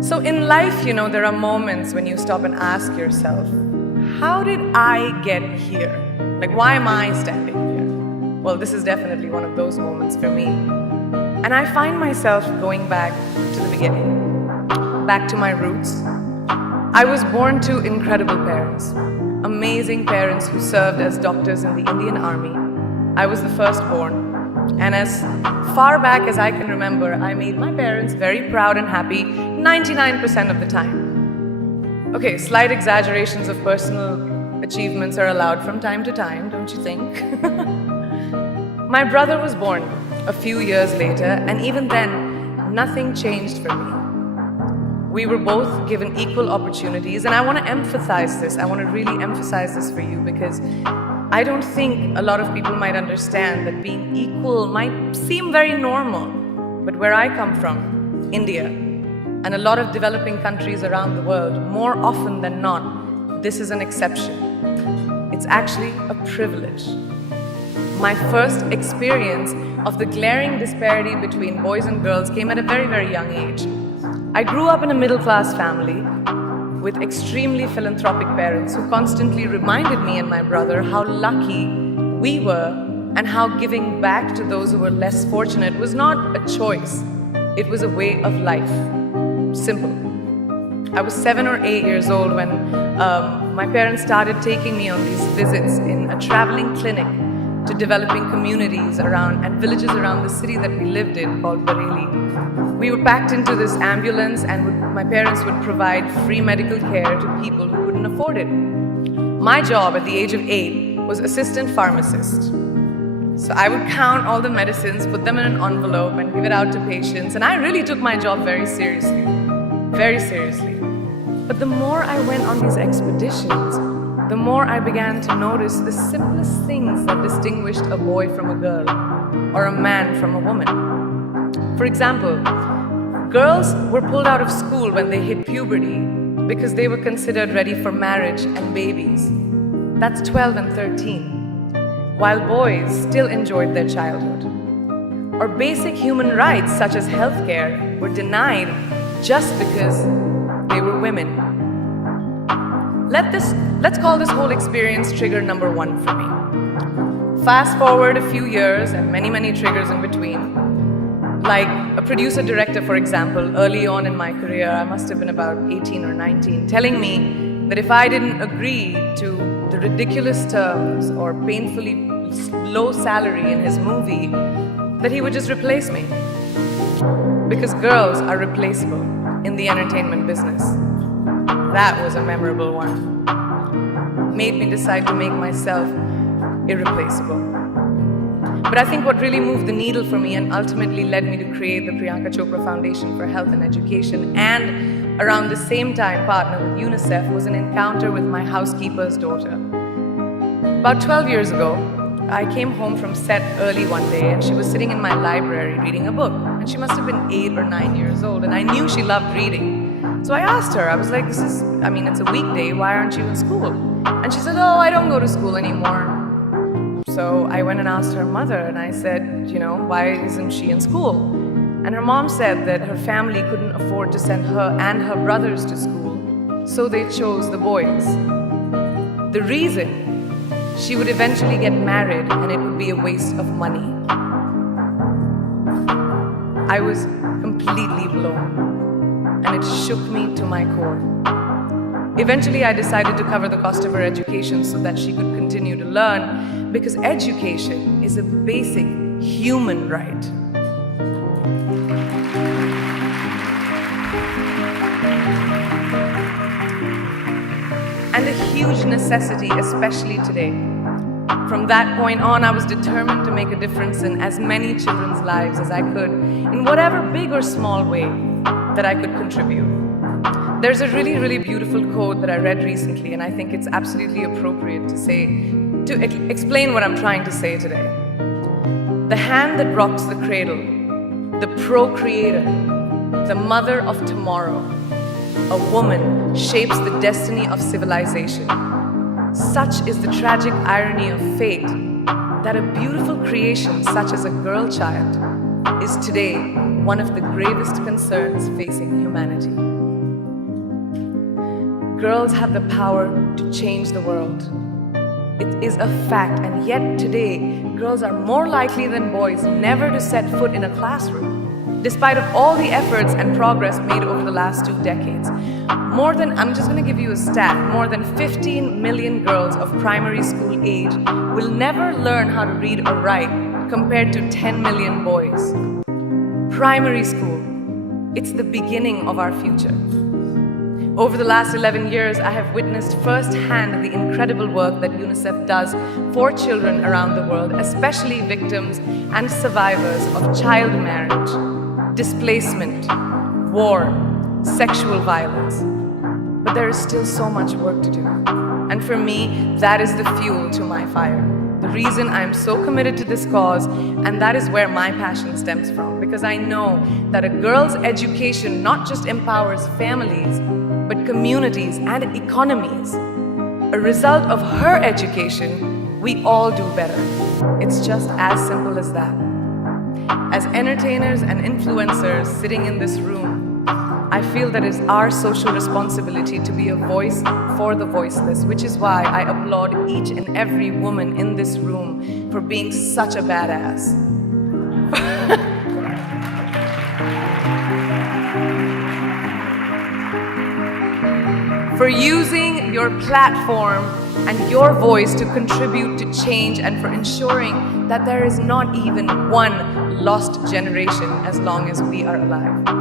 So in life, there are moments when you stop and ask yourself, how did I get here? Like, why am I standing here? Well, this is definitely one of those moments for me. And I find myself going back to the beginning, back to my roots. I was born to incredible parents, amazing parents who served as doctors in the Indian Army. I was the firstborn. And as far back as I can remember, I made my parents very proud and happy 99% of the time. Okay, slight exaggerations of personal achievements are allowed from time to time, don't you think? My brother was born a few years later, and even then, nothing changed for me. We were both given equal opportunities, and I want to emphasize this. I want to really emphasize this for you because I don't think a lot of people might understand that being equal might seem very normal. But where I come from, India, and a lot of developing countries around the world, more often than not, this is an exception. It's actually a privilege. My first experience of the glaring disparity between boys and girls came at a very, very young age. I grew up in a middle-class family with extremely philanthropic parents who constantly reminded me and my brother how lucky we were and how giving back to those who were less fortunate was not a choice. It was a way of life. Simple. I was 7 or 8 years old when my parents started taking me on these visits in a traveling clinic to developing communities around and villages around the city that we lived in called Bareilly. We were packed into this ambulance and my parents would provide free medical care to people who couldn't afford it. My job at the age of 8 was assistant pharmacist. So I would count all the medicines, put them in an envelope and give it out to patients, and I really took my job very seriously. Very seriously. But the more I went on these expeditions, the more I began to notice the simplest things that distinguished a boy from a girl or a man from a woman. For example, girls were pulled out of school when they hit puberty because they were considered ready for marriage and babies. That's 12 and 13, while boys still enjoyed their childhood. Or basic human rights such as healthcare were denied just because they were women. Let's call this whole experience trigger number 1 for me. Fast forward a few years and many, many triggers in between. Like a producer-director, for example, early on in my career, I must have been about 18 or 19, telling me that if I didn't agree to the ridiculous terms or painfully low salary in his movie, that he would just replace me. Because girls are replaceable in the entertainment business. That was a memorable one. Made me decide to make myself irreplaceable. But I think what really moved the needle for me and ultimately led me to create the Priyanka Chopra Foundation for Health and Education and around the same time partner with UNICEF was an encounter with my housekeeper's daughter. About 12 years ago, I came home from set early one day and she was sitting in my library reading a book. And she must have been 8 or 9 years old and I knew she loved reading. So I asked her, I was like, it's a weekday, why aren't you in school? And she said, oh, I don't go to school anymore. So I went and asked her mother and I said, why isn't she in school? And her mom said that her family couldn't afford to send her and her brothers to school, so they chose the boys. The reason? She would eventually get married and it would be a waste of money. I was completely blown and it shook me to my core. Eventually, I decided to cover the cost of her education so that she could continue to learn because education is a basic human right. And a huge necessity, especially today. From that point on, I was determined to make a difference in as many children's lives as I could, in whatever big or small way that I could contribute. There's a really, really beautiful quote that I read recently, and I think it's absolutely appropriate to explain what I'm trying to say today. The hand that rocks the cradle, the procreator, the mother of tomorrow, a woman shapes the destiny of civilization. Such is the tragic irony of fate that a beautiful creation such as a girl child is today one of the gravest concerns facing humanity. Girls have the power to change the world. It is a fact, and yet today, girls are more likely than boys never to set foot in a classroom, despite of all the efforts and progress made over the last 2 decades. I'm just going to give you a stat, more than 15 million girls of primary school age will never learn how to read or write, compared to 10 million boys. Primary school, it's the beginning of our future. Over the last 11 years, I have witnessed firsthand the incredible work that UNICEF does for children around the world, especially victims and survivors of child marriage, displacement, war, sexual violence. But there is still so much work to do. And for me, that is the fuel to my fire. The reason I am so committed to this cause, and that is where my passion stems from, because I know that a girl's education not just empowers families, but communities and economies. A result of her education, we all do better. It's just as simple as that. As entertainers and influencers sitting in this room, I feel that it's our social responsibility to be a voice for the voiceless, which is why I applaud each and every woman in this room for being such a badass. For using your platform and your voice to contribute to change, and for ensuring that there is not even one lost generation as long as we are alive.